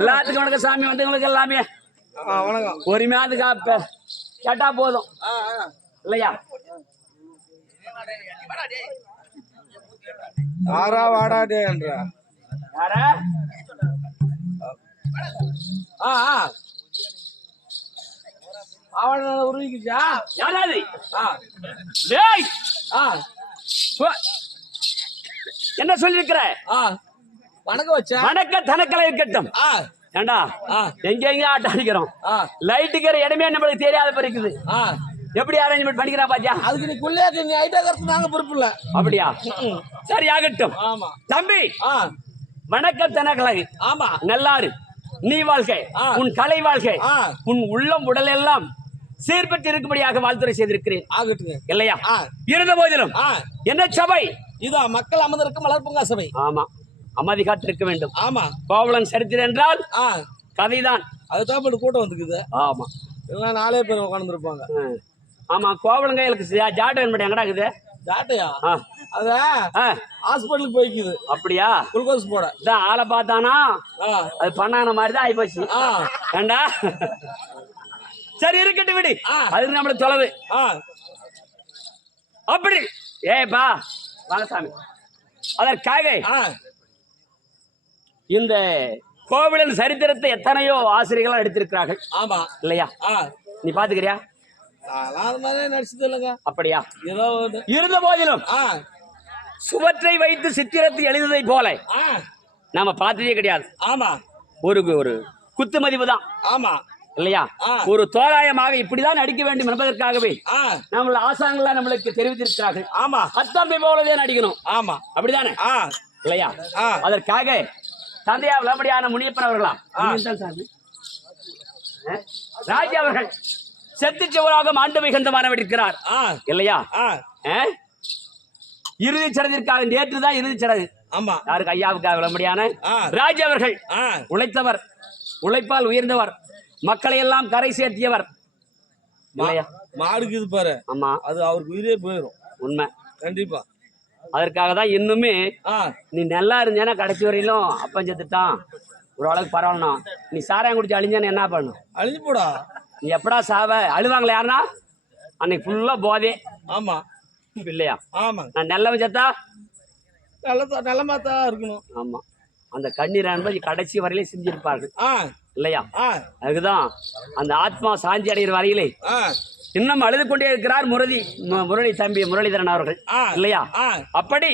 எல்லாத்துக்கும் வணக்கம் சாமி வந்தவங்களுக்கு எல்லாமே பொறுமையாது கேட்டா போதும் இல்லையா? யாரா வாடாடே என்ற யாரா அவன உருவிக்குச்சா யாராது? டேய் என்ன சொல்லிருக்கிற? வணக்கம் வச்சா வணக்கம் தனக்கலை இருக்கட்டும். ஏண்டா எங்க எங்க ஆட்டம் அடிக்கிறோம், லைட்டுக்கிற இடமே நம்மளுக்கு தெரியாத இருக்குது. எப்படி அரேஞ்ச்மெண்ட் பண்ணிக்கிறா பாத்தியா? அதுக்கு நீ குள்ளே நீ ஐட்டா கரெக்ட் நாங்க பொறுப்பு இல்ல. அப்படியா? சரி ஆகட்டும். தம்பி வணக்கம் தனக்கலை. ஆமா நல்லாரு நீ வாழ்க்கை, உன் கலை வாழ்க்கை, உன் உள்ளம் உடல் எல்லாம் சீர்பெற்று இருக்கும்படியாக வாழ்த்துறை செய்திருக்கிறேன். ஆகட்டுங்க இல்லையா? இருந்த போதிலும் என்ன சபை இதான் மக்கள் அமர்ந்திருக்கும் மலர்பூங்கா சபை. ஆமா, அமைதி காத்திருக்க வேண்டும். ஆமா, கோவலன் சரித்திரம் என்றால் கதைதான். அதுதான் கூட்டம் வந்துக்குது. ஆமா, எல்லாம் 4 பேர் உட்காந்துருப்பாங்க. ஆமா, கோவலங்க எனக்கு ஜாட்டை எங்கடா இருக்குது? ஜாட்டையா? அத ஹாஸ்பிட்டலுக்கு போய்க்குது. அப்படியா? குளுக்கோஸ் போட தான் ஆளை பார்த்தானா அது பண்ணான மாதிரி தான் ஆயிப்போச்சு. ஏண்டா சரி இருக்கட்டும் விடு, அது நம்மளுக்கு தொலைவு. அப்படி ஏப்பா வாங்கசாமி. அதற்காக இந்த கோவிலின் சரித்திரத்தை எத்தனையோ ஆசிரியர்கள் எடுத்திருக்கிறார்கள். ஆமா இல்லையா? நீ பாத்துக்கிறியா? நடிச்சது இல்லைங்க. அப்படியா? ஏதோ இருந்த போதிலும் சுவற்றை வைத்து சித்திரத்தை எழுதுவதை போல நாம பார்த்ததே கிடையாது. ஆமா, ஒரு ஒரு குத்து மதிப்பு தான். ஆமா இல்லையா? ஒரு தோராயமாக இப்படிதான் நடிக்க வேண்டும் என்பதற்காகவே நம்மள ஆசான்கள் நம்மளுக்கு தெரிவித்திருக்கிறார்கள். ஆமா, அத்தம்பி போலவே நடிக்கணும். ஆமா, அப்படிதானே? இல்லையா? அதற்காக தந்தையா விளம்படியான முனியப்பன் அவர்களா ராஜா அவர்கள் செத்து செவராக ஆண்டு மிகுந்தமான இருக்கிறார். இல்லையா? இறுதி சடங்கிற்காக நேற்றுதான் இறுதி சடங்கு. ஆமா, யாருக்கு? ஐயாவுக்காக விளம்படியான ராஜா அவர்கள் உழைத்தவர், உழைப்பால் உயர்ந்தவர், மக்களை எல்லாம் கரை சேர்த்தியவர். மாடுக்கு இது பாரு. ஆமா, அது அவருக்கு உயிரே போயிடும். உண்மை, கண்டிப்பா. அதற்காக தான் இன்னுமே நீ நல்லா இருந்தேன்னா கடைசி வரையிலும் அப்பன் செத்துட்டான் ஓரளவுக்கு பரவாயில்ல. நீ சாராயம் குடிச்சு அழிஞ்சானு என்ன பண்ணும்? அழிஞ்சு போடா. நீ எப்படா சாவ? அழுவாங்களா யாருன்னா? அன்னைக்கு ஃபுல்லா போதே. ஆமா இல்லையா? ஆமா, நான் நல்லவன் செத்தா நல்லமாத்தான் இருக்கணும். ஆமா, அந்த கண்ணீர் என்பது கடைசி வரையிலே செஞ்சிருப்பார்கள். இல்லையா? அதுக்குதான் அந்த ஆத்மா சாந்தி அடைகிற வரையிலே இன்னும் அழுது கொண்டே இருக்கிறார் முரளி தம்பி முரளிதரன் அவர்கள். இல்லையா? அப்படி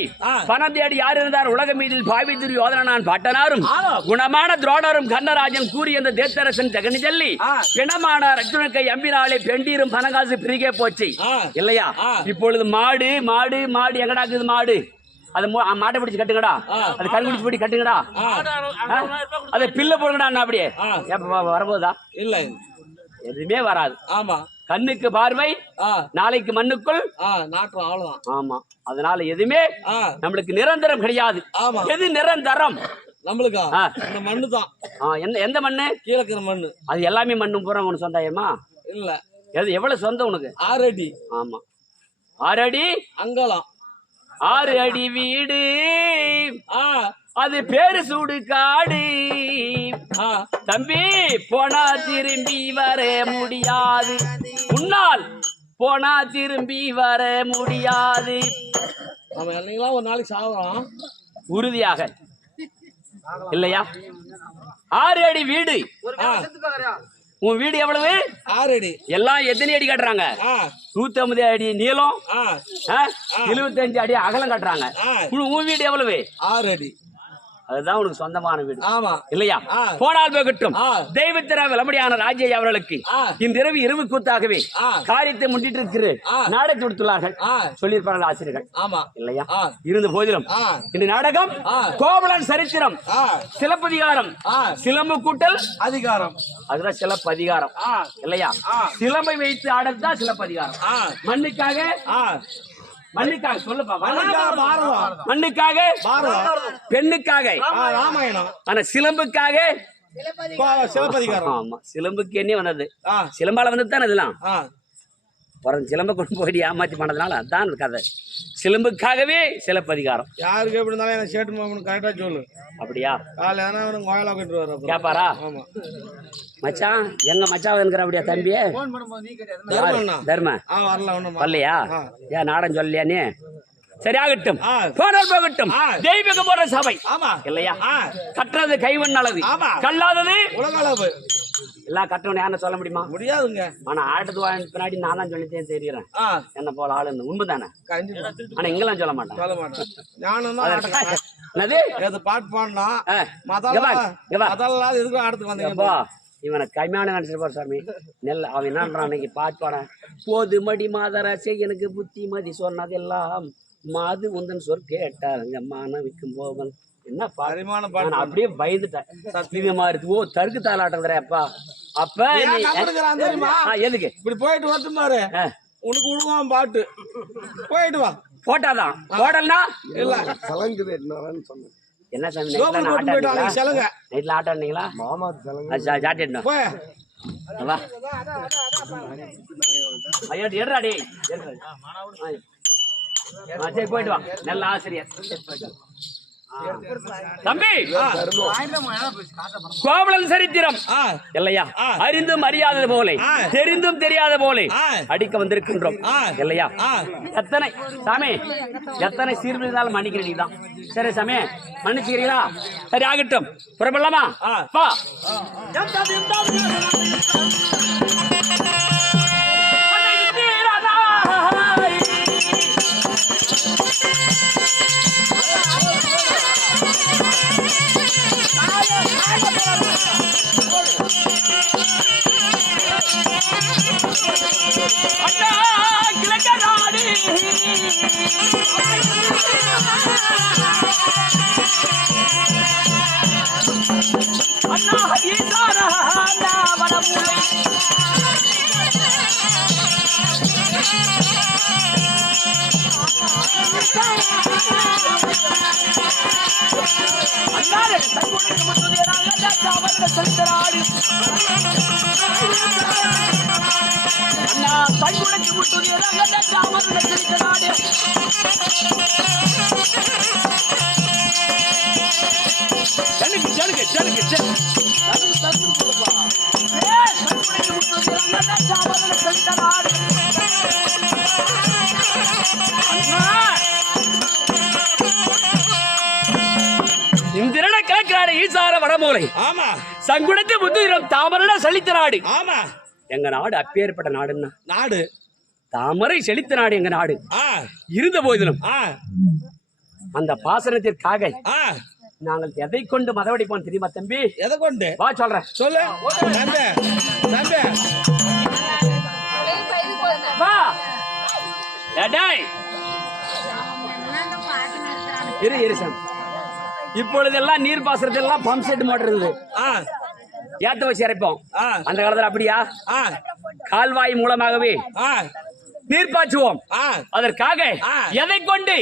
பணம் தேடி யார் இருந்தார் உலக மீதில் பாவி துரியோதனான் பாட்டனாரும் குணமான துரோணரும் கண்ணராஜன் கூறிய அந்த தேத்தரசன் ஜெகனி ஜல்லி பிணமான அர்ஜுனக்கை அம்பினாலே பெண்டீரும் பணங்காசு பிரிகே போச்சு. இல்லையா? இப்பொழுது மாடு மாடு மாடு எங்கடாக்குது? மாடு அது மாட்டை பிடிச்சு கட்டுங்கடா, அது கண் குடிச்சு போய் கட்டுங்கடா, அதை பில்ல போடுங்கடா. அப்படியே வரப்போதா? இல்ல, எதுவுமே வராது. ஆமா, கண்ணுக்கு பார்வை, நாளைக்கு மண்ணுக்குள் நாட்டம், அவ்வளவுதான். ஆமா, அதனால எதுவுமே நம்மளுக்கு நிரந்தரம் கிடையாது. எது நிரந்தரம்? நம்மளுக்கு இந்த மண்ணு தான். எந்த மண்ணு? கீழக்கிற மண்ணு. அது எல்லாமே மண்ணு பூரா உனக்கு சொந்தாயமா? இல்ல, எவ்வளவு சொந்தம் உனக்கு? 6 அடி. ஆமா, 6 அடி அங்கலம், 6 அடி வீடு, அது பேரு சூடு காடு. தம்பி போனா திரும்பி வர முடியாது, முன்னால் போனா திரும்பி வர முடியாது. நம்ம எல்லாம் ஒரு நாளைக்கு சாவறோம் உறுதியாக. இல்லையா? 6 அடி வீடு. உன் வீடு எவ்வளவு? 6 அடி. எல்லாம் எத்தனை அடி கட்டுறாங்க? 150 அடி நீளம், 75 அடி அகலம் கட்டுறாங்க. உன் வீடு எவ்வளவு? 6 அடி. அதுதான் உனக்கு சொந்தமான வீடு. ஆமா இல்லையா? போனால் போகட்டும். தெய்வத்திர விளம்படியான ராஜ்ய அவர்களுக்கு இன்றிரவு இரவு கூத்தாகவே காரியத்தை முன்னிட்டு இருக்கிற நாடகத்தை கொடுத்துள்ளார்கள் சொல்லியிருப்பார்கள் ஆசிரியர்கள். ஆமா இல்லையா? இருந்த போதிலும் இந்த நாடகம் கோவலன் சரித்திரம், சிலப்பதிகாரம், சிலம்பு கூட்டல் அதிகாரம். அதுதான் சிலப்பதிகாரம். இல்லையா? சிலம்பை வைத்து ஆடத்தான் சிலப்பதிகாரம். மண்ணுக்காக மண்ணுக்காக சொல்லுப்பா. மண்ணுக்காக பெண்ணுக்காக ராமாயணம். ஆனா சிலம்புக்காக சிலப்பதிகாரம். ஆமா, சிலம்புக்கு என்ன வந்தது? சிலம்பால வந்து தானே இதெல்லாம் சிலம்ப கொண்டு போய் ஏமாத்தி பண்ணதுனால அதான் கதை. சிலம்புக்காகவே சிலப்பதிகாரம். யாருக்கு எப்படி இருந்தாலும் எனக்கு சேட்டு மாமன் கரெக்டா சொல்லு. அப்படியா? கோயிலா போயிட்டு வர கேப்பாரா? மச்சான் எங்க மச்சான் இருக்கிற அப்படியா தம்பி? தர்ம வரலையா? ஏன் நாடம் சொல்லலையா நீ? சரி ஆகட்டும், போனால் போகட்டும். தெய்வீக போற சபை இல்லையா? கட்டுறது கைவன் அளவு, கல்லாதது உலக அளவு. எல்லாம் கட்டணும் யாரும் சொல்ல முடியுமா? முடியாதுங்க. ஆனா ஆட்டத்து பின்னாடி நான் தான் சொல்லித்தேன் தெரியுறேன். என்ன போல ஆளு உண்மைதானே? ஆனா இங்கெல்லாம் சொல்ல மாட்டேன். பாட்டு பாடினா அதெல்லாம் எதுக்கும் ஆடத்துக்கு வந்தீங்க. இவனை கம்மியான நினைச்சிட்டு போற சாமி. நெல் அவன் என்னன்றான் அன்னைக்கு பாட்டு பாட போது மடி மாதராசே எனக்கு புத்தி மதி சொன்னதெல்லாம் மாது உந்தன் சொற் கேட்டாருங்க மான விற்கும் போவன். என்ன பரிமாணம் பாடு அப்படியே பயந்துட்டேன். சத்தியமா இருக்கு. ஓ தருக்கு தாளாட்டுறா அப்பா. அப்ப எதுக்கு இப்படி போயிட்டு வரட்டும் பாரு, உனக்கு விடுவான் பாட்டு. போயிட்டு வா. போட்டாதான் போடலனா இல்ல சொன்னேன். என்ன சாமி நைட்ல ஆட்ட ஆடினீங்களா? எடுறாடி சரி போயிட்டு வா. நல்ல ஆசிரியர் தம்பி. கோவலன் சரித்திரம் இல்லையா? அறிந்தும் அறியாதது போல, தெரிந்தும் தெரியாத போல அடிக்க வந்திருக்கின்றோம் இல்லையா? எத்தனை சாமி எத்தனை சீர்பிரிந்தாலும் மன்னிக்கிறீங்க தான். சரி சாமி மன்னிச்சுக்கிறீங்களா? சரி ஆகட்டும், புறப்படலாமா? வா. இந்திரன கலக்கிறாரு ஈசார வடமூலை. ஆமா. சங்குடத்து முத்துதிரம் தாமரை செழித்த நாடு. ஆமா. எங்க நாடு அப்பேற்பட்ட நாடுன்னா நாடு தாமரை செழித்த நாடு எங்க நாடு. இருந்த போதிலும் அந்த பாசனத்திற்காக நாங்கள் எதை கொண்டு மதவடிப்போம் தெரியுமா தம்பி? எதை கொண்டு? வா சொல்றேன். சொல்லு. வா. இரு சாமி. இப்பொழுதெல்லாம் நீர் பாசனத்தெல்லாம் பம்ப் செட் மோட்டர் இருந்தது. ஏத்த வச்சு இறைப்போம். அந்த காலத்துல அப்படியா? கால்வாய் மூலமாகவே நீர் பாய்ச்சுவோம். அதற்காக எதை கொண்டு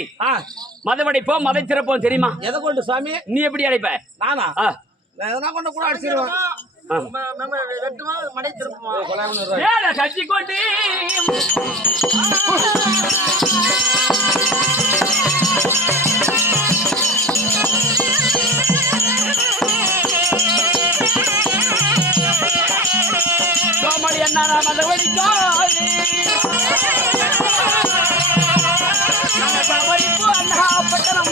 மதவடைப்போம் மதை திறப்போம் தெரியுமா? எதை கொண்டு சாமி? நீ எப்படி அடைப்ப? நானா கொண்டு கூட அடிச்சிருவேன். கட்சி கொண்டு என்ன மதவடிக்காய் பட்டணம்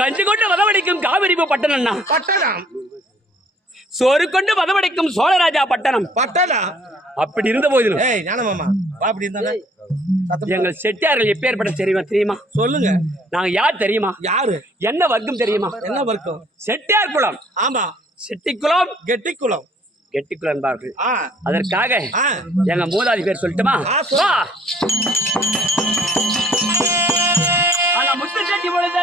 கஞ்சி கொண்டு வதவடிக்கும் காவிரிப்பு பட்டணம்னா பட்டணம். சோறு கொண்டு வதவடிக்கும் சோழராஜா பட்டணம் பட்டணம். அப்படி இருந்த போதிலும் ஏய் ஞானமாமா வா அப்படி இருந்தானே. எங்கள் செட்டியார்கள் எப்பேற்பட்ட தெரியுமா சொல்லுங்க. நாங்க யார் தெரியுமா? யாரு? என்ன வர்க்கம் தெரியுமா? என்ன வர்க்கம்? செட்டியார் குலம். ஆமா. செட்டிக்குளம் கெட்டிக்குளம். கெட்டிக்குளம் என்பார்கள். அதற்காக எங்க மூதாதி பேர் சொல்லட்டுமா? முத்து செட்டி பொழுது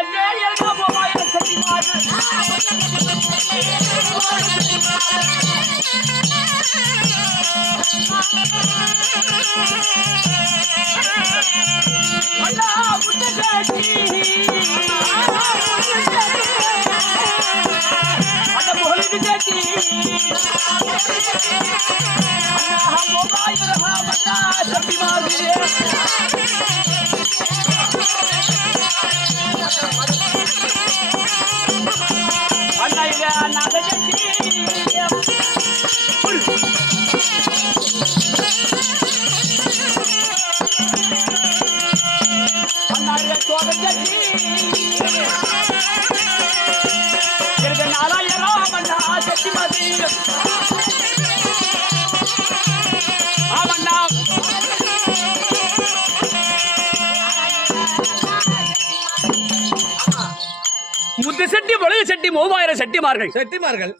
முத்து செட்டி பொழுது செட்டி 3000 செட்டிமார்கள். செட்டிமார்கள்.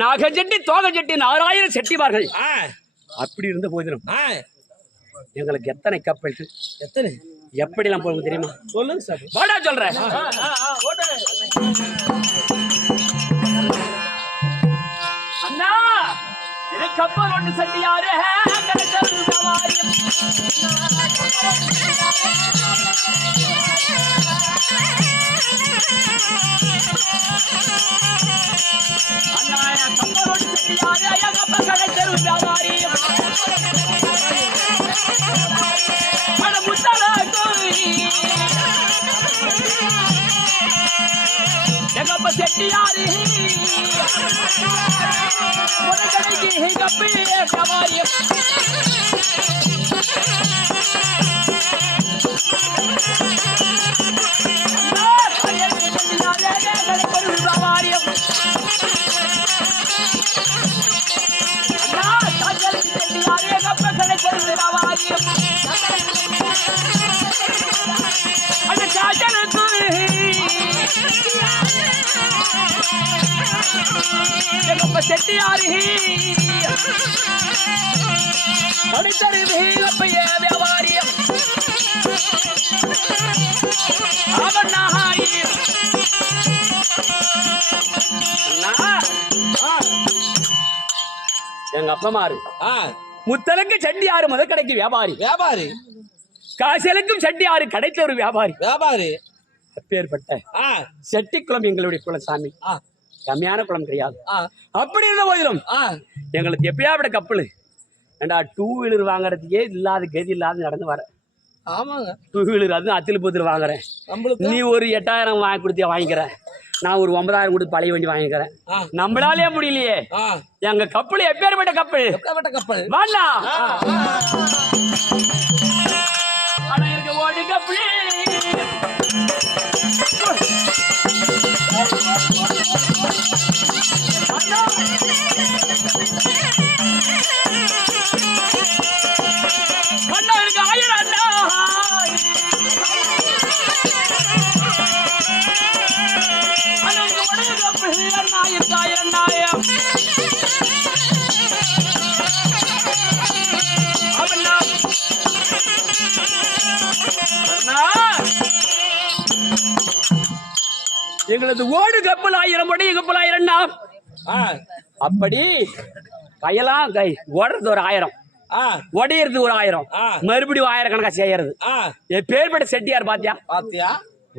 நாக செட்டி தோக செட்டி 4000 செட்டிமார்கள். அப்படி இருந்த போதிலும் எங்களுக்கு எத்தனை கப்பல்கள், எத்தனை எப்படி எல்லாம் போகும் தெரியுமா? சொல்லுங்க சார். வாடா சொல்றேன். அண்ணா இது கப்பல் ஒன்று செட்டியாரு செட்டியாரி செட்டியாரி வியாபாரியம் எங்க அப்பமாரு முத்தலுக்கு செட்டியாரு முதல் கடைக்கு வியாபாரி. வியாபாரி. காசலுக்கும் செட்டியாரு கிடைச்ச ஒரு வியாபாரி. வியாபாரி. அப்பேற்பட்ட செட்டிக்குளம் எங்களுடைய குலசாமி. கம்மியான குளம் கிடையாது. அப்படி இருந்த போதிலும் எங்களுக்கு எப்பயாவிட கப்பல் ஏண்டா 2 வீலர் வாங்குறதுக்கே இல்லாத கதி இல்லாத நடந்து வர. ஆமாங்க. 2 வீலர் அது அத்திலுப்பத்தில் வாங்குறேன். நீ ஒரு 8000 வாங்கி கொடுத்து வாங்கிக்கிற, நான் ஒரு 9000 கொடுத்து பழைய வண்டி வாங்கிக்கிறேன். நம்மளாலே முடியலையே. எங்க கப்பல் எப்பேற்பட்ட கப்பல். எப்பேற்பட்ட கப்பல். வாடா ஆனா இருக்க ஓடி கப்பல் எங்களது ஓடு கப்பல் 1000 படி கப்பல் 1000. அப்படி கையெல்லாம் கை ஓடுறது ஒரு 1000, ஒடையிறது ஒரு 1000, மறுபடியும் 1000 கணக்கா செய்யறது. பேர்பட்ட செட்டியார் பாத்தியா? பாத்தியா?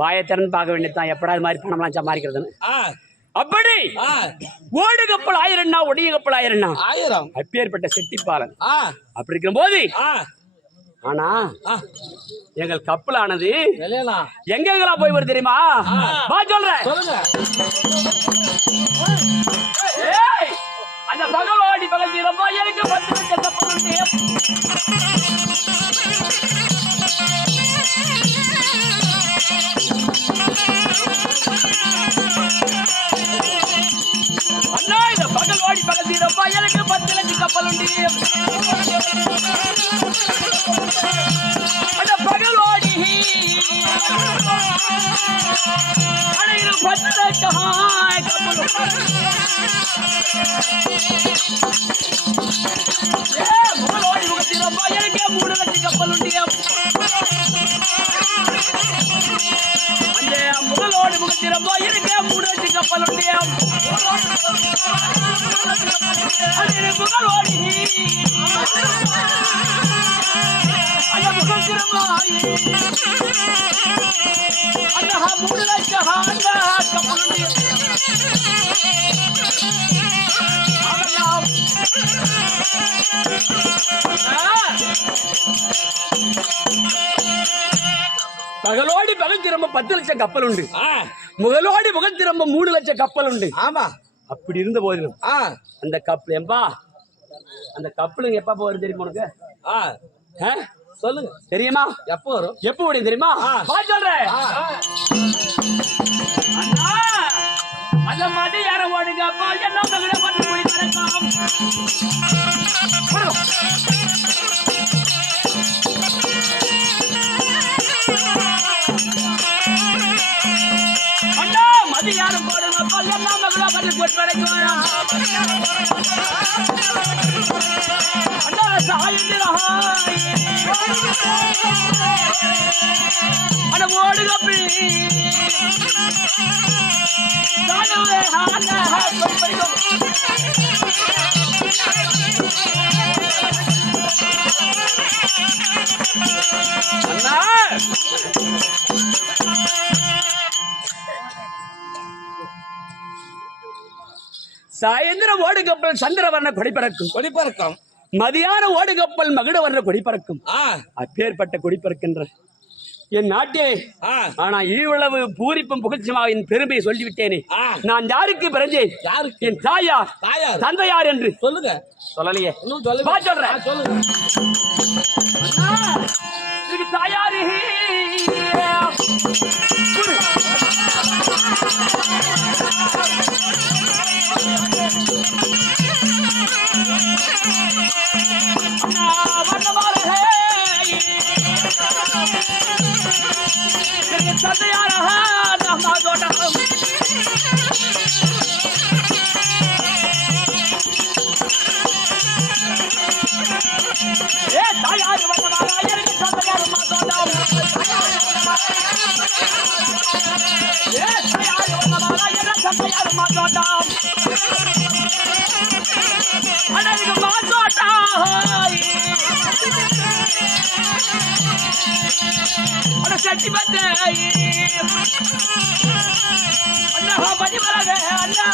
வாயை திறந்து பார்க்க வேண்டியதுதான் எப்படா இது மாதிரி பணம்லாம் சம்பாதிக்கிறதுன்னு. அப்படி ஓடு கப்பல் 1000, ஒடிய கப்பல் 1000. அப்பேற்பட்ட செட்டிப்பாலன். அப்படி இருக்கும் போது ஆனா எங்கள் கப்பலானது எங்கெங்கெல்லாம் போய் வருது தெரியுமா? வா சொல்றேன். அந்த பகவாடி பகல் ரொம்ப எனக்கு 10 லட்சம் கப்பல் உண்டு. அந்த பகலோடி அனைவரும் பத்ததற்காய் முகலோடி முகத்திரம் எனக்கே 3 லட்சம் கப்பல் உண்டிய அந்த முகலோடி முகத்திரம் எனக்கே 3 லட்சம் கப்பல் உண்டிய அது முகலோடி அந்த முகத்திரமாய் அந்த 3 லட்சம் கப்பல் உண்டிய பகலோடி பகல் திரும்ப 10 லட்சம் கப்பல் உண்டு முகலோடி முகல் திரும்ப 3 லட்சம் கப்பல் உண்டு ஆமா அப்படி இருந்த போதிலும் அந்த கப்பல் ஏம்பா அந்த கப்பலுங்க எப்ப போறது தெரியுமா உனக்கு சொல்லுங்க தெரியுமா எப்போ வரும் எப்ப முடியும் தெரியுமா சொல்றேன் அந்த மாதிரி யார ஓடுங்க அப்பா என்ன மகளை மட்டும் போய் பறக்கலாம் அண்ணா மதி யாரும் போடுங்க அப்பா என்ன மகளை மட்டும் போய் பறக்கலாம் அண்ணா சாயுந்திரஹாய் அட ஓடுங்க அப்படி தானவே ஹானா போய் பறக்கலாம் அண்ணா சாயந்திரம் ஓடு கப்பல் சந்திரவர்ண கொடிப்பறக்கும் மதியான ஓடு கப்பல் மகுடவர்ண கொடிப்பறக்கும் அப்பேற்பட்ட கொடிப்பறக்கின்ற என் நாட்டே ஆனா இவ்வளவு பூரிப்பும் புகழ்ச்சியமாக என் பெருமையை சொல்லிவிட்டேனே நான் யாருக்கு பிறந்தேன் யாருக்கு என் தாயார் தந்தையார் என்று சொல்லுங்க சொல்லலையே இன்னும் சொல்லுங்க சொல்றேன் சொல்லுங்க தாயாரு சட்டி பத்து அண்ணா படி வரவே அண்ணா